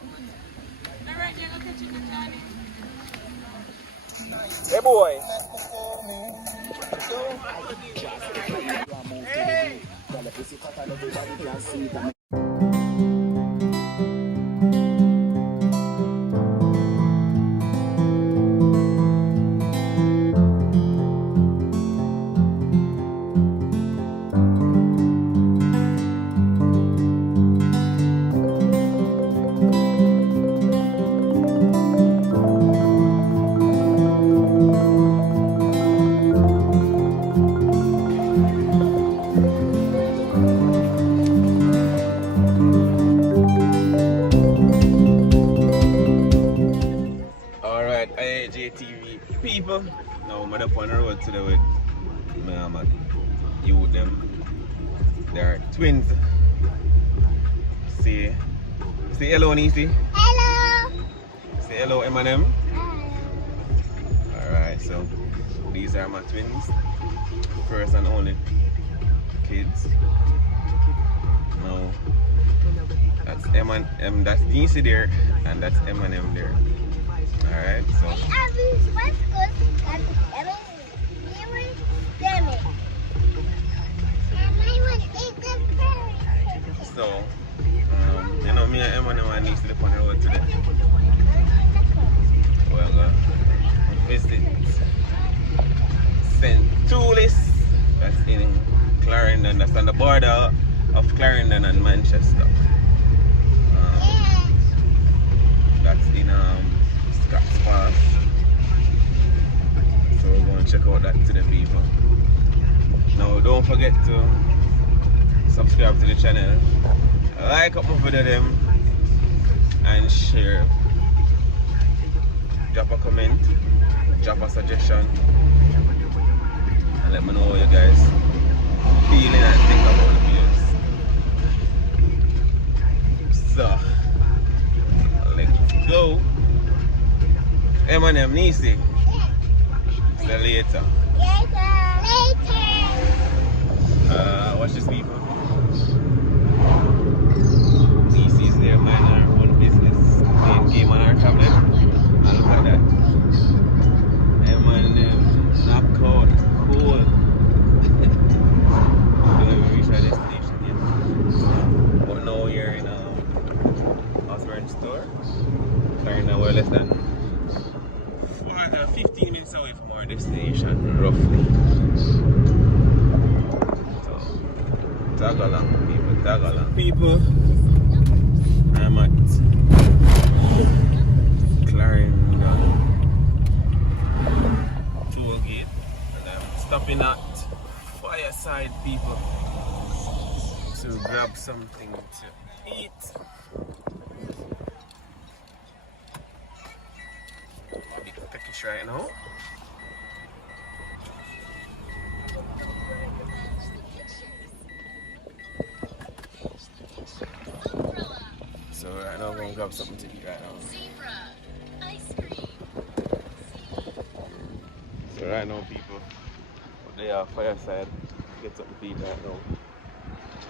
Alright, you're gonna catch you the Johnny. Hey boy. Alright, IAJTV people. Now I'm up on the road today with my youth them. They're twins. Say hello, Nisi. Hello. Say hello, M&M. Alright, so these are my twins. First and only kids. Now that's M&M, that's Nisi there, and that's M&M there. Alright, so you know, me and M&M and Nisi live on the road today. Well, visit St. Toolies, that's in Clarendon, that's on the border of Clarendon and Manchester. That's in Scott's Pass. So we're going to check out that to the people. Now don't forget to subscribe to the channel, like up my video them, and share. Drop a comment, drop a suggestion, and let me know how you guys feeling and think about the videos. So let's go. M&M Nisi. See you later. Watch this people. Nisi's there, mind our own business, playing game on our tablet. And look at that. M&M knockout, cool. Don't even reach our destination yet. But now we're in Osborne store. Carrying we're less than 15 minutes away from our destination, roughly. So, tag along, people, tag along. People, I'm at Clarendon toll gate, and I'm stopping at Fireside, people, to grab something to eat. Right now. So right now I'm gonna grab something to eat right now. So right now people, they are Fireside, get something to eat right now.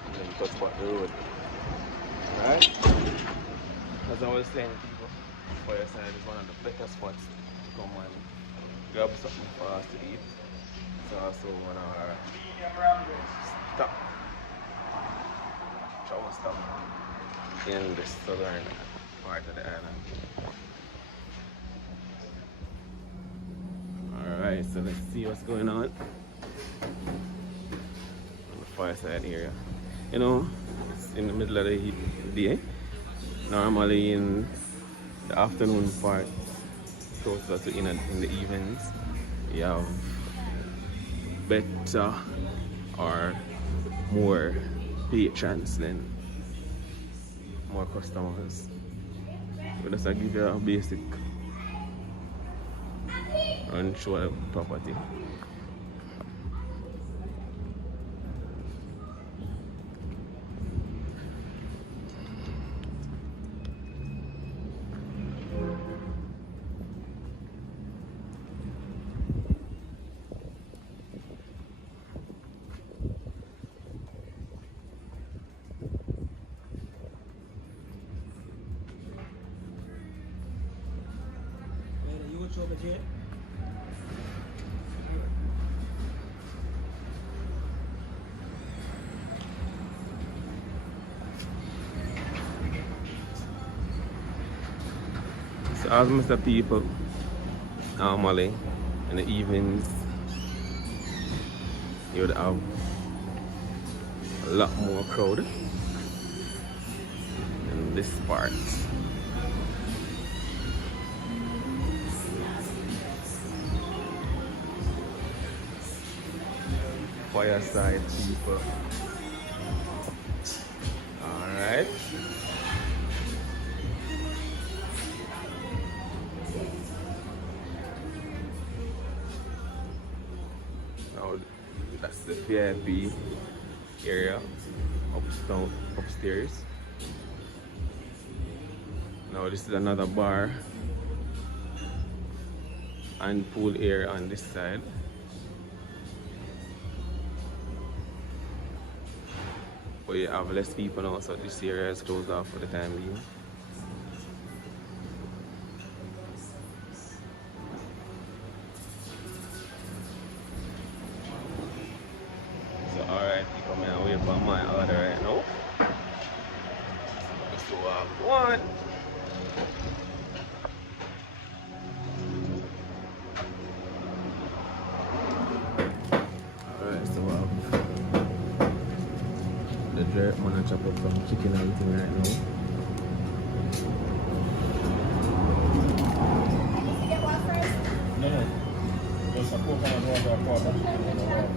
And then touch about the road. Alright? As I was saying people, Fireside is one of the better spots. Come and grab something for us to eat. It's also one of our stop. Travel stop in the southern part of the island. Alright, so let's see what's going on the Fireside area. You know, it's in the middle of the day. Normally in the afternoon part, closer to in the evenings, you have better or more patrons than more customers. But just to give you a basic and show the property. So as most of people normally in the evenings you would have a lot more crowd in this part. Fireside people. Alright. Now that's the VIP area upstairs. Now this is another bar and pool area on this side. But you have less people now, so this area is closed off for the time being. So alright, people, man, wait for my order right now. So one. Alright, so the jerk man I chop up some chicken and everything right now. No. Just a coconut water, a quarter chicken and a water.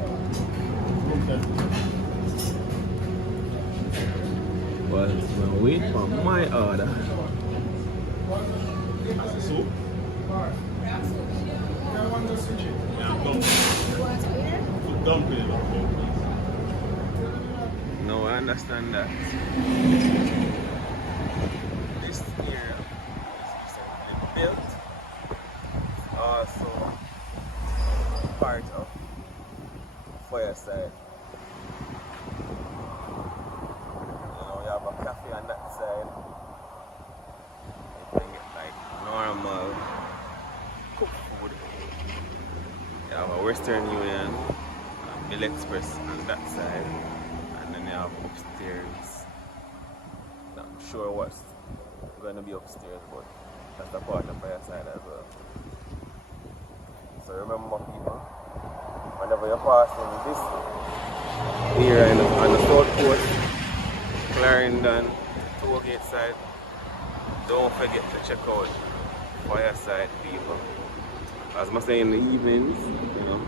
Well, we'll wait for my order. That's the soup? Yeah, dumpling. No, I understand that. This area is recently built. It's also part of Fireside. You know, you have a cafe on that side. You can get like normal cooked food. You have a Western Union, a Mill Express on that side. And then you have upstairs. Not sure what's going to be upstairs, but that's a part of Fireside as well. So remember, people, whenever you're passing this area on the south coast, Clarendon, Tollgate side, don't forget to check out Fireside, people. As I say, in the evenings, you know,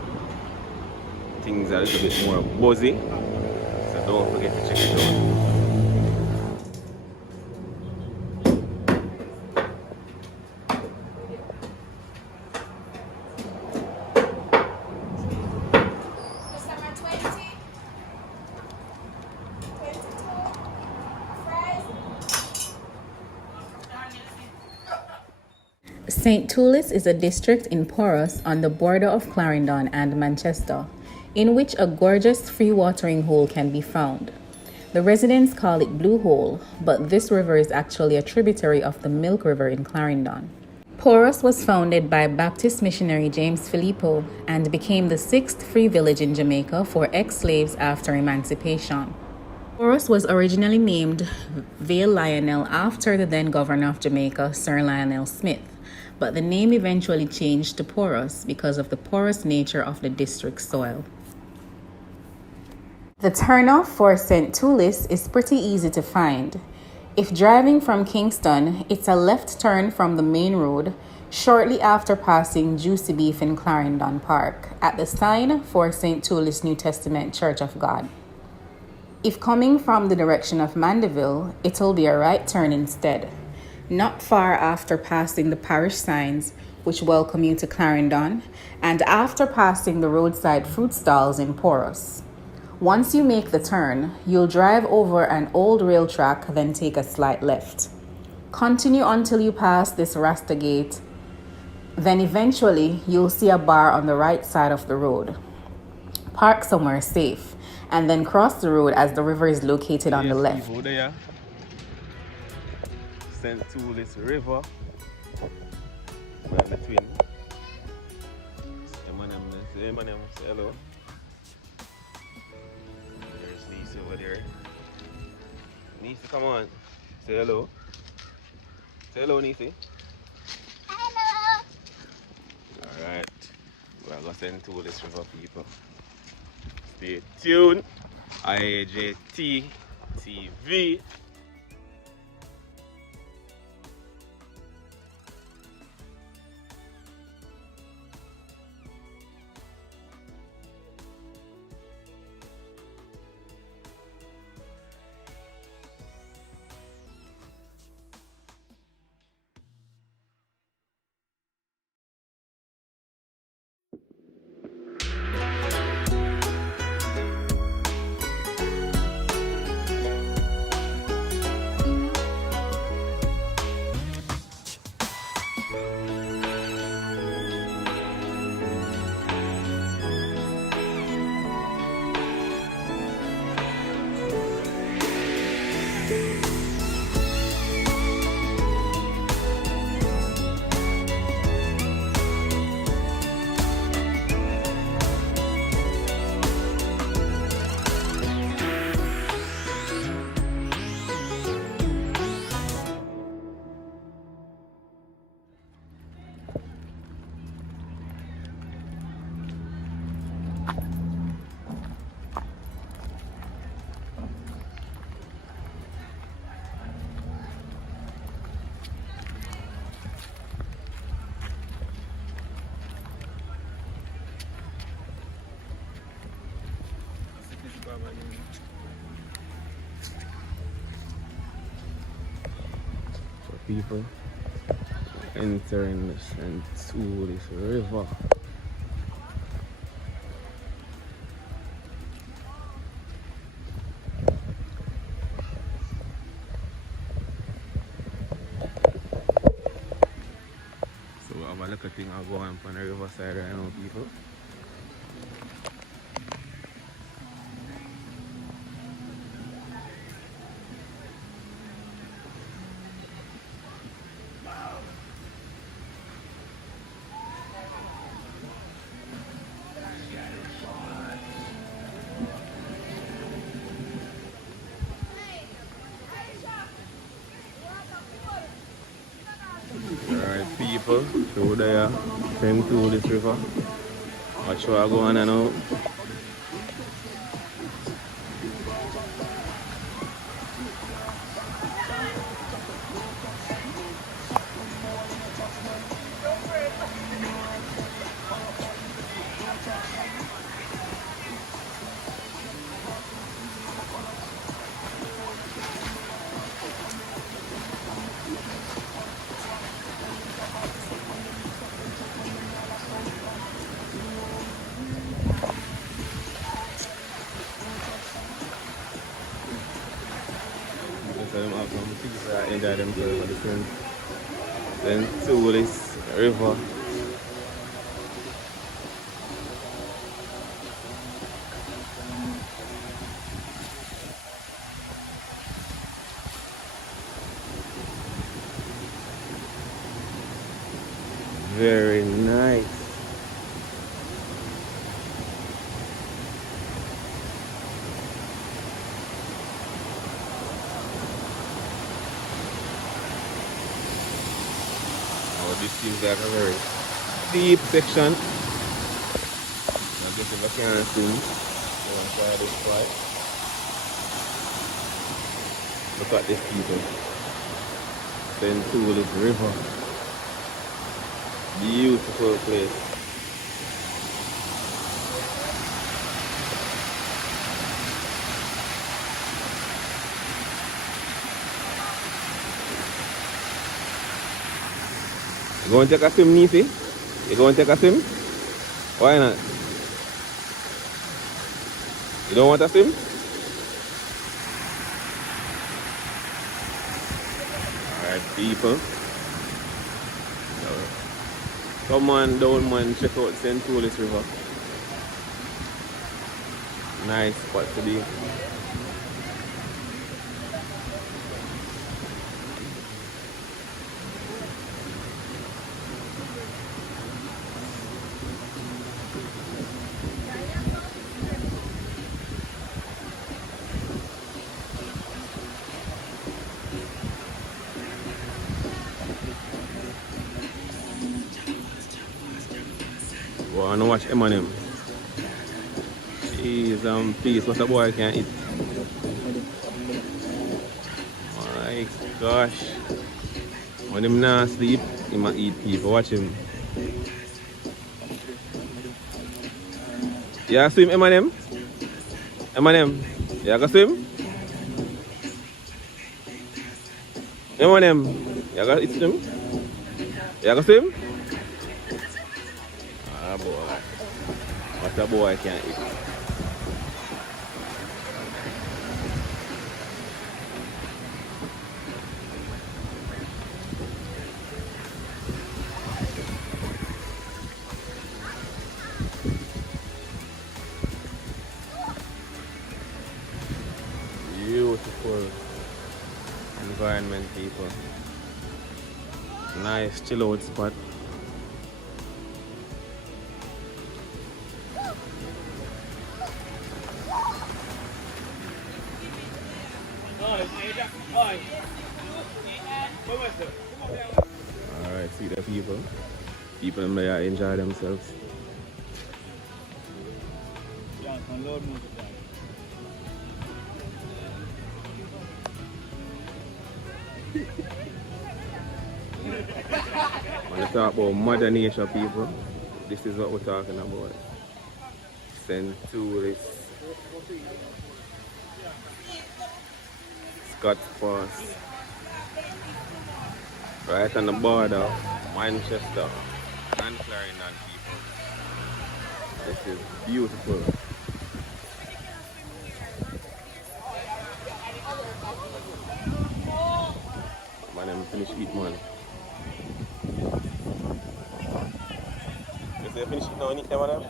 things are a little bit more buzzy. So don't forget to check it out. Customer 20, 22, fries. St. Toolies is a district in Parishes on the border of Clarendon and Manchester, in which a gorgeous free watering hole can be found. The residents call it Blue Hole, but this river is actually a tributary of the Milk River in Clarendon. Parishes was founded by Baptist missionary James Filippo and became the 6th free village in Jamaica for ex-slaves after emancipation. Parishes was originally named Vale Lionel after the then governor of Jamaica, Sir Lionel Smith, but the name eventually changed to Parishes because of the porous nature of the district's soil. The turnoff for St. Toolies is pretty easy to find. If driving from Kingston, it's a left turn from the main road shortly after passing Juicy Beef in Clarendon Park at the sign for St. Toolies New Testament Church of God. If coming from the direction of Mandeville, it'll be a right turn instead, not far after passing the parish signs which welcome you to Clarendon and after passing the roadside fruit stalls in Parishes. Once you make the turn, you'll drive over an old rail track, then take a slight left. Continue until you pass this Rasta gate. Then eventually, you'll see a bar on the right side of the road. Park somewhere safe, and then cross the road as the river is located on the left. People there. St. Toolies River. We're between Say my name, say hello. There's Nisi over there. Nisi, come on. Say hello. Say hello, Nisi. Hello. Alright. We're going to send Toolies River people. Stay tuned. IAJT TV. People entering this Toolies River. So we have a little thing going on the riverside right now, people. Alright people, through there, came through this river. Watch what I go on now. Enjoy themselves at the front. Then Toolies River. Very nice. This seems like a very deep section. I guess if I can't swim, I'm gonna try this spot. Look at this people. Then Toolies River. Beautiful place. You going to take a swim, Nisi? You going to take a swim? Why not? You don't want to swim? Alright, people. So, come on down, man. Check out St. Toolies River. Nice spot to be. Wanna watch Eminem? Jeez, please, what a boy can eat. My gosh. When him not sleep, he might eat people. Watch him. Yeah, swim, Eminem? Eminem? Yeah, go swim? Eminem? Yeah, go swim? Yeah, go swim? Ah, boy. What a boy can eat. Beautiful environment, people. Nice chill out spot. Alright, see the people. People in there enjoy themselves. When we talk about Mother Nature, people, this is what we're talking about. Send tourists. Scott Pass. Right on the border of Manchester and Clarendon, people. This is beautiful. Man, I'm finished eating, man. You say you finish eating now and eat them, man?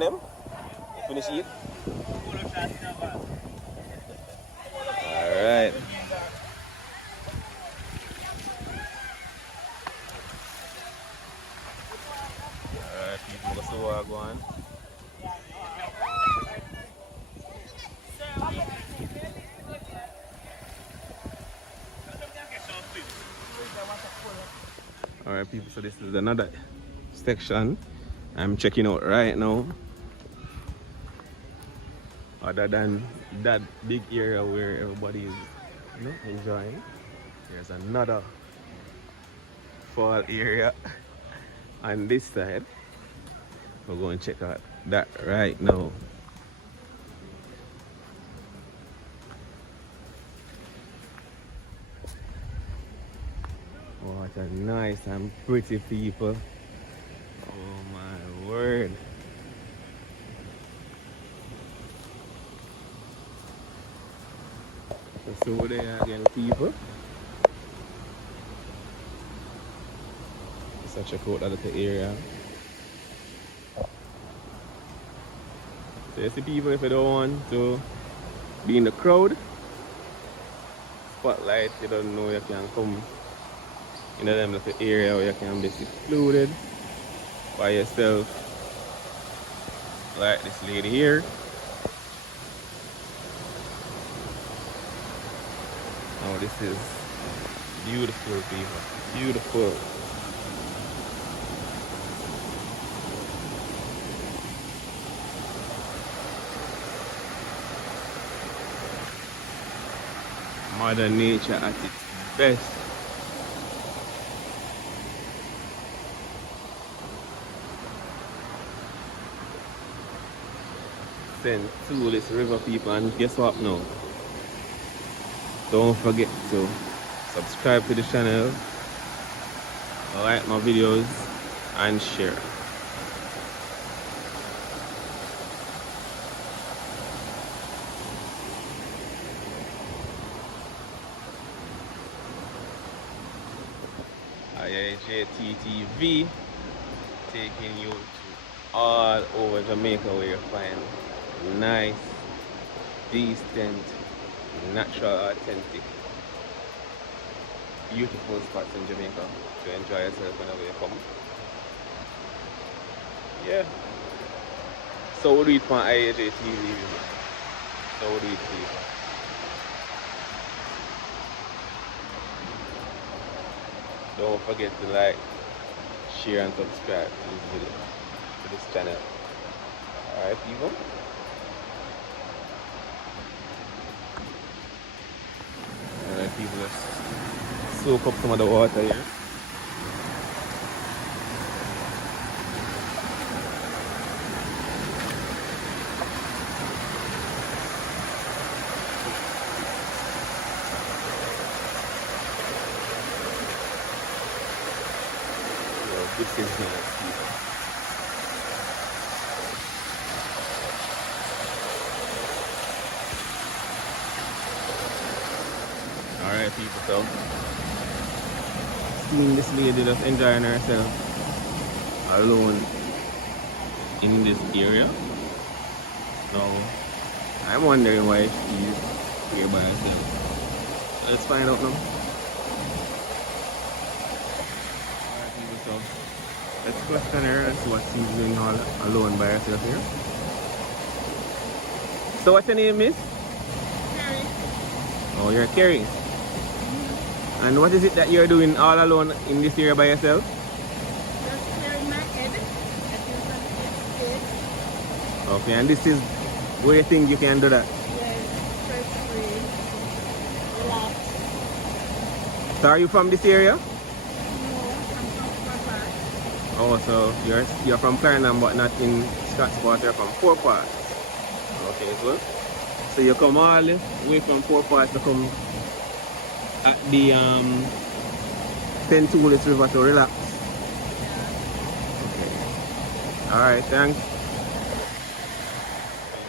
Them? You finish eat? Alright. Alright, people, go see what I go on. Alright, people, so this is another section I'm checking out right now. Other than that big area where everybody is, you know, enjoying, there's another fall area on this side. We're going to check out that right now. What a nice and pretty people. Oh my word. So over there again, people. So check out that little area. So you see people, if you don't want to be in the crowd, spotlight, you don't know, you can come in them little area where you can be secluded by yourself, like this lady here. Oh, this is beautiful, people. Beautiful. Mother Nature at its best. Send Toolies River, people, and guess what now? Don't forget to subscribe to the channel, like my videos, and share. IIJTTV taking you to all over Jamaica where you find nice, decent, natural, authentic, beautiful spots in Jamaica to enjoy yourself whenever you come. Yeah. So what do you want IIJTV? So what do you think? Don't forget to like, share and subscribe to this video, to this channel. Alright people? Alright people, let's soak up some of the water here. This is nice people. Alright people, so seeing this lady just enjoying herself alone in this area. Now I'm wondering why she's here by herself. Let's find out now. Alright people, so let's question her and see what she's doing all alone by herself here. So what's your name, miss? Carrie. Oh, you're Carrie. And what is it that you're doing all alone in this area by yourself? Just clearing my head. I feel some Okay, and this is where you think you can do that? Yes, stress free. Relax. So are you from this area? No, I'm from Papa. Oh, so you're from Clarendon but not in Scottsport, you're from Four Parts. Okay, so you come all the way from Four Parts to come at the Toolies River to relax. Okay. Alright, thanks.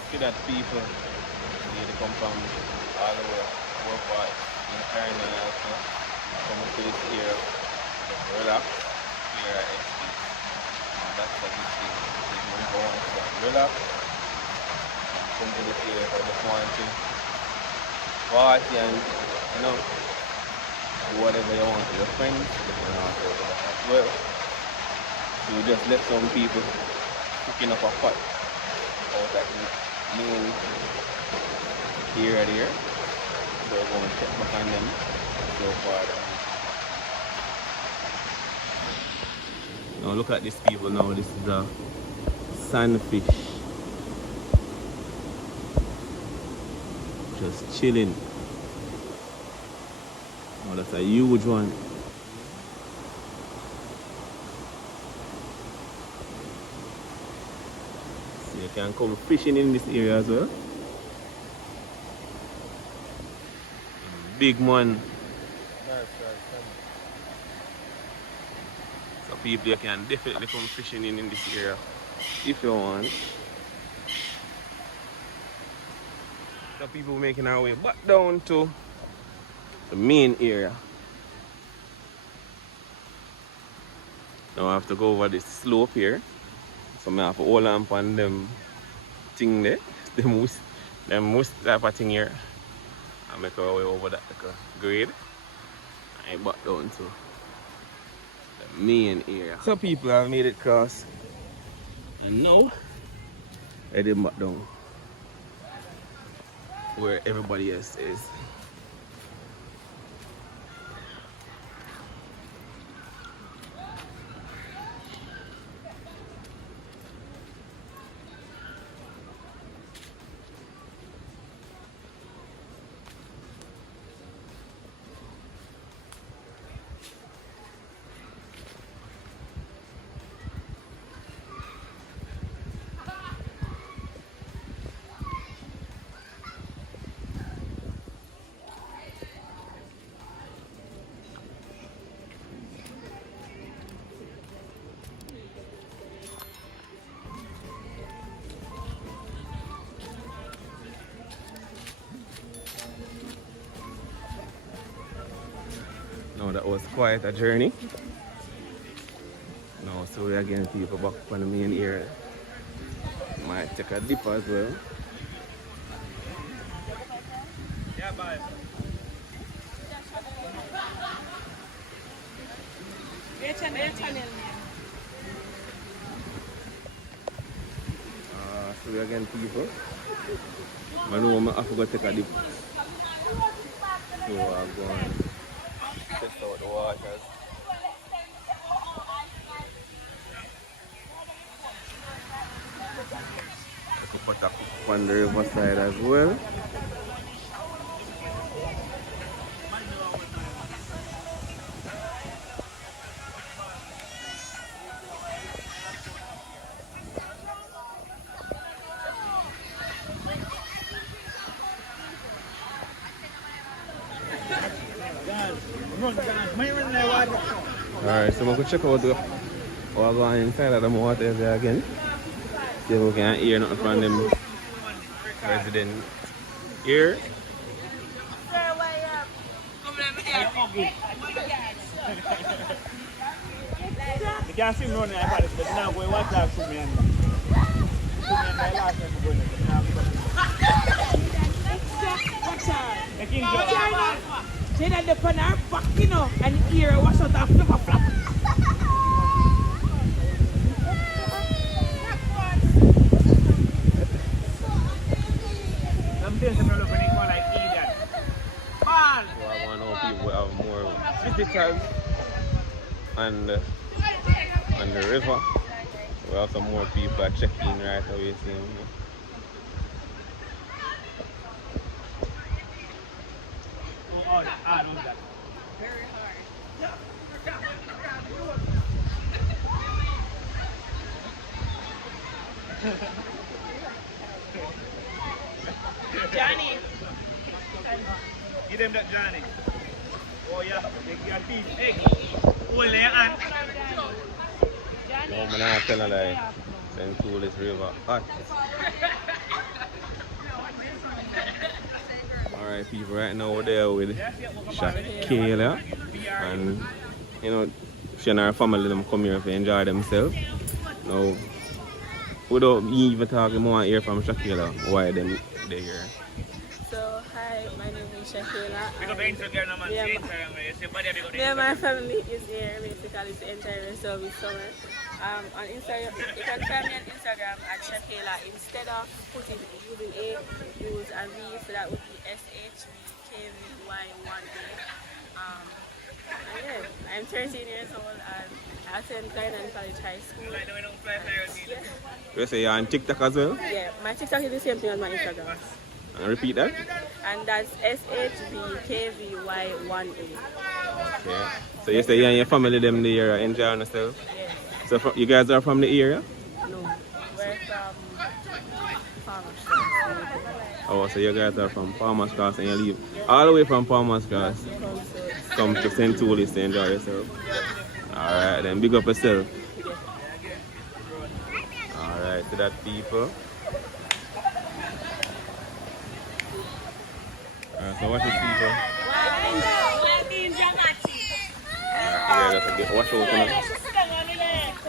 See that people they come from all the way Four Parts in Clarendon also come to this area just relax, clear our head. That's the good thing. If you want to relax, come to this area. I just want to party and do whatever you want with your friends. You can also do that as well. So you just let some people cooking up a pot out at the main area there. So we're going to check back on them so far. Now look at these people now. This is a sandfish. Just chilling. Oh, that's a huge one. So you can come fishing in this area as well. Big one. So people, you can definitely come fishing in this area if you want. So people making our way back down to the main area. Now I have to go over this slope here. So I have to hold on on them thing there. Them most type of thing here. I make our way over that like a grade. And back down to the main area. So people have made it across. And now heading back down where everybody else is. Now that was quite a journey. Now so we're getting people back on the main area. Might take a dip as well. Yeah, bye. So we're getting people. I know I forgot to take a dip. So I'm going to test out the waters. on the riverside as well. Alright, so I'm going to check out what's going on inside of the water there again. See if we can hear nothing from them residents here. You can't see me running like that, but now go watch that for me and my last time to go the king Say that the pan are back, you know, and here wash out and flip a flap. I'm doing some look when you go like idiot. Ball! So I want to know people have more visitors on the river. We have some more people are checking right away, see them. Oh, hard was that. Very hard. Johnny. Give them that Johnny. Oh yeah, they get teeth. Hey, hold their hand. No, I'm not telling like St. Toolies River hot. Alright people, right now we're there with Shakayla and you know she and her family them come here to enjoy themselves. Now without me even talking more, I hear from Shakayla why they're here. So, hi, my name is Shakayla. Pick up the Instagram, man. Me and my family is here basically to enjoy themselves this summer. On Instagram, you can find me on Instagram at Shakayla. Instead of using A, use a V, so that would be SHVKVY1A. And yeah, I'm 13 years old and I attend Guyana College High School. Yeah. You say you're on TikTok as well? Yeah, my TikTok is the same thing as my Instagram. And repeat that? And that's SHVKVY1A. Okay. So you say you and your family them there enjoying yourself? Yes. So you guys are from the area? No, we're from Parishes. Oh, so you guys are from Palmer's Cross and you leave all the way from Palmer's Cross. Come to St. Toolies to enjoy yourself. Alright, then big up yourself. Alright, to that people. Alright, so watch it people. Alright, watch out now.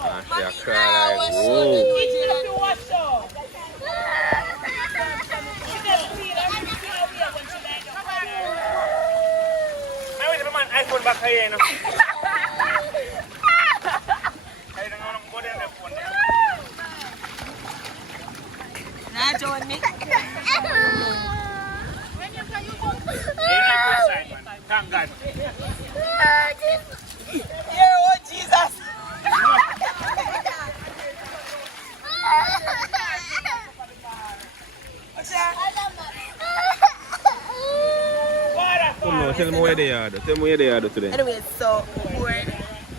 And she cry like, whoa. iPhone back here, you know. I don't want to go there on the phone. Nah, join me. Good side, man. Thank God. Yeah, oh Jesus. Come now, tell me where they are. Tell me where they are today. Anyway, so bored.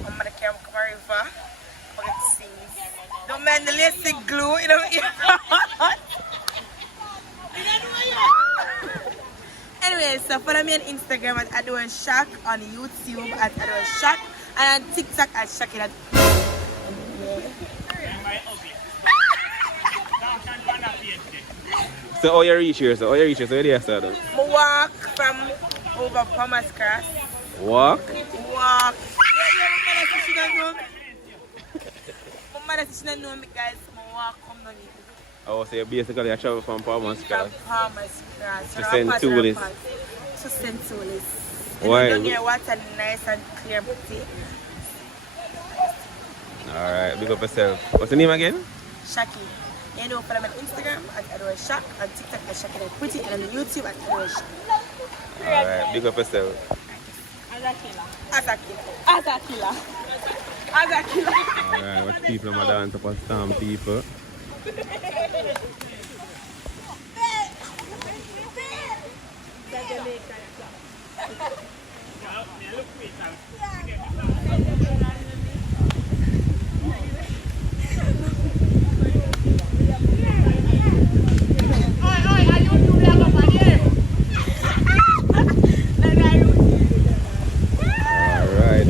I'm gonna come river. I'm gonna see. Don't mind the lipstick glue, you know. Anyway, so follow me on Instagram at Adore Shack, on YouTube at Adore Shack, and on TikTok at Shakayla. So how you reach here? So how you reach here? So where do you start? I walk from over Palmer's Cross. Walk? Walk. Yeah, she don't know me. My mother said she don't know me, guys. I walk come down here. Oh, so you basically a travel from Palmer's Cross From Palmer's Cross. to St. Toolies. To St. Toolies. Why? Down here, water nice and clear, pretty. Alright, big up yourself. What's the name again? Shaki. You know, follow me on Instagram at Adore Shack, on TikTok at Shaki Pretty, and on YouTube at Adore Shack. Alright, big up yourself. Azakila. Alright, what people are down to storm people. Alright,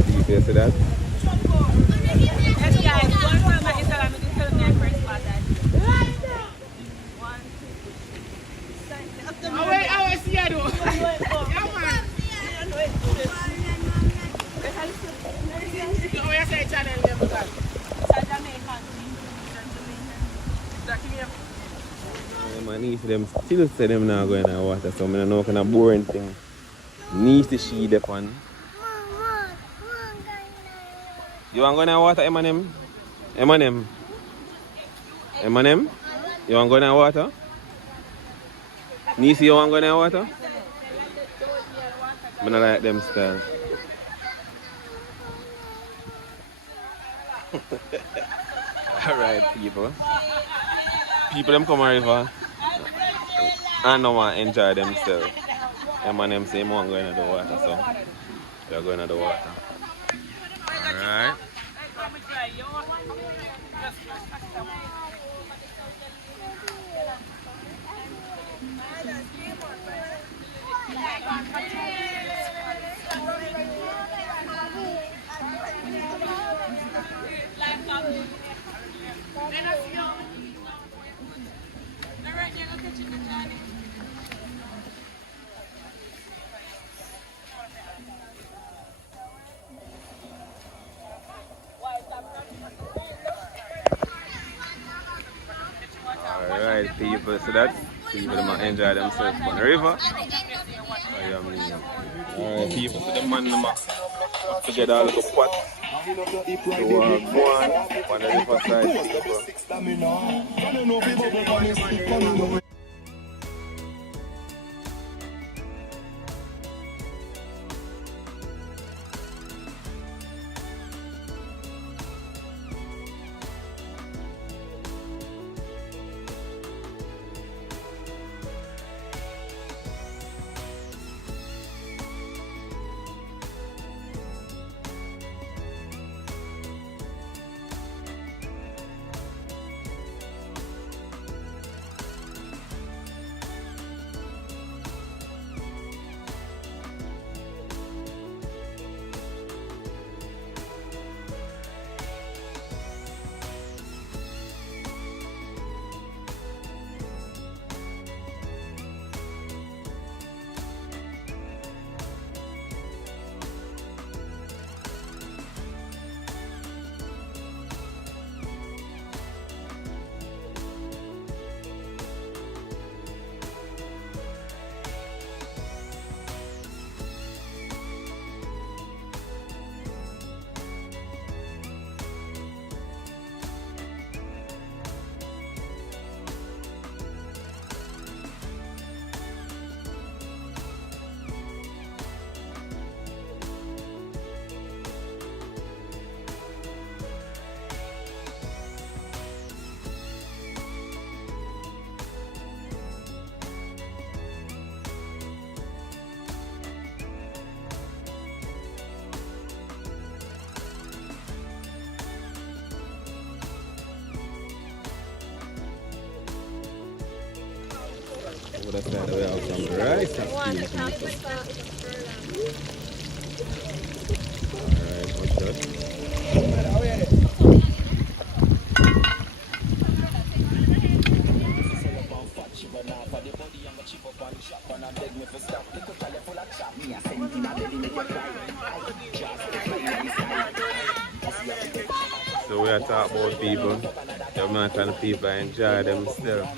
people, you see that? Yes, guys, go and follow my Instagram. You can tell me my first spot that. My niece them still say them not going to water, so I don't know what kind of boring thing. Niece the she the one. You want to go in the water, Eminem? Eminem? Eminem? You want to go in the water? Niece, you want to go in the water? I don't like them style. Alright, people. People them come on river and no one enjoy themselves. Eminem say, I want to go into the water, so they're going into the water. Alright. Alright, people, so that's people that might enjoy themselves on the river. Alright, people, so the man them have to get a little pot to go on the riverside, people. That's the way out from the rice. Alright, what's that? So we are talking about people, Jamaican people enjoy themselves.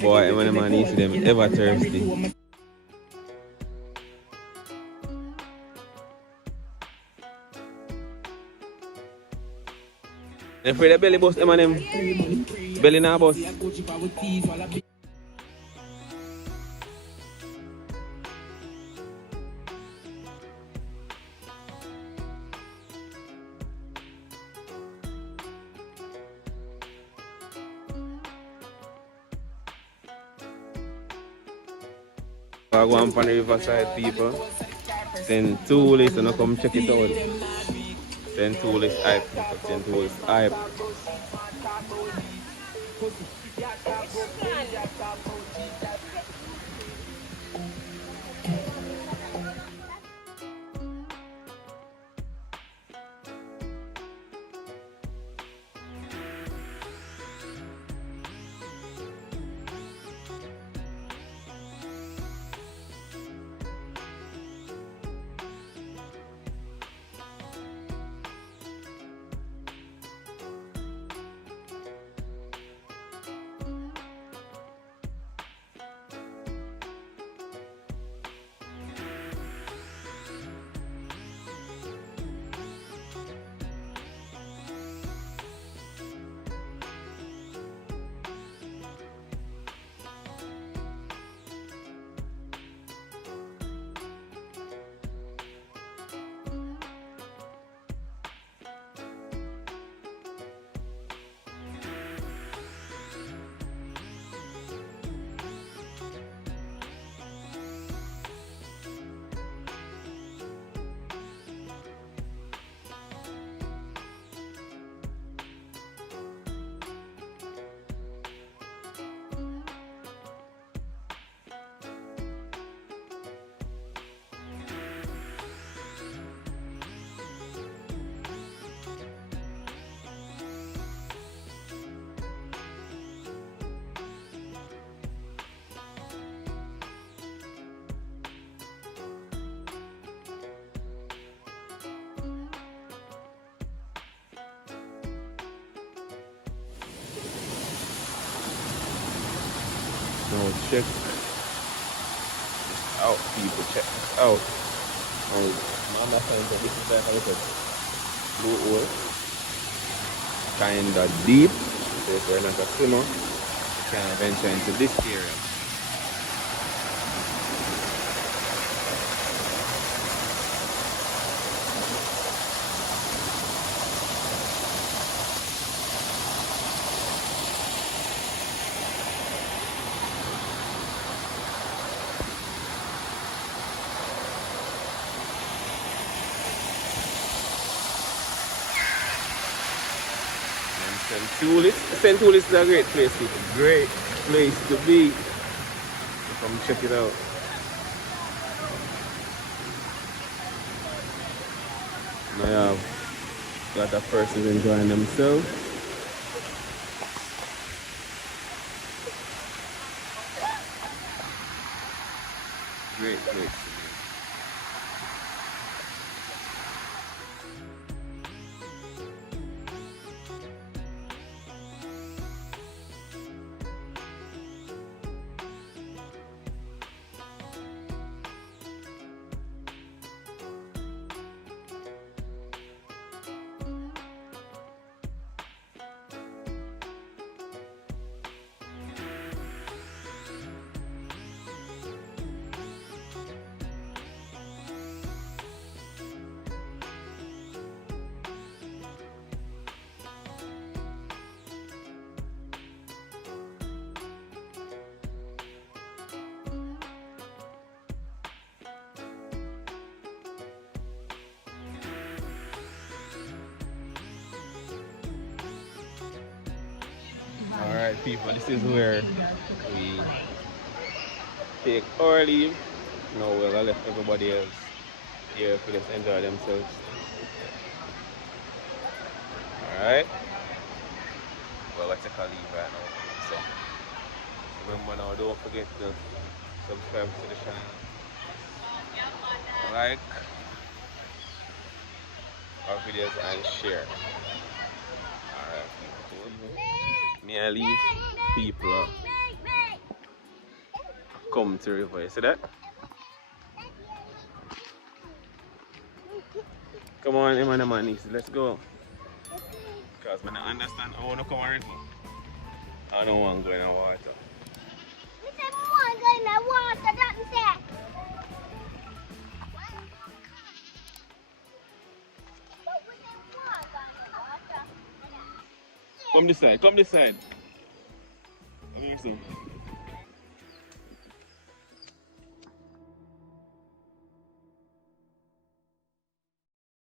Boy, when the man eats them ever thirsty. If we the belly bust them and them belly now bust. I go on the riverside people. Send Toolies and come check it out. Send Toolies hype. Send Toolies hype. Now check this out, people. Check this out. And mama finds that this is like a little blue hole. Kinda deep. So if you're not a swimmer, you can venture into this area. St. Toolies is a great place, people. Great place to be. Come check it out. Now you have a lot of persons enjoying themselves. Great place to be. Alright people, this is where we take our leave. Now we're gonna let everybody else here to just enjoy themselves. Alright? We're gonna take our leave right now. So remember now, don't forget to subscribe to the channel. Like our videos and share. Alright people. Me I leave people come to the river. You see that? Come on, him and the man, let's go. Because I don't understand. I want to come on river. I don't want to go in the water. We said we want to go in the water, that's it. But we said we want to go in the water. Come this side, come this side. Come here, son.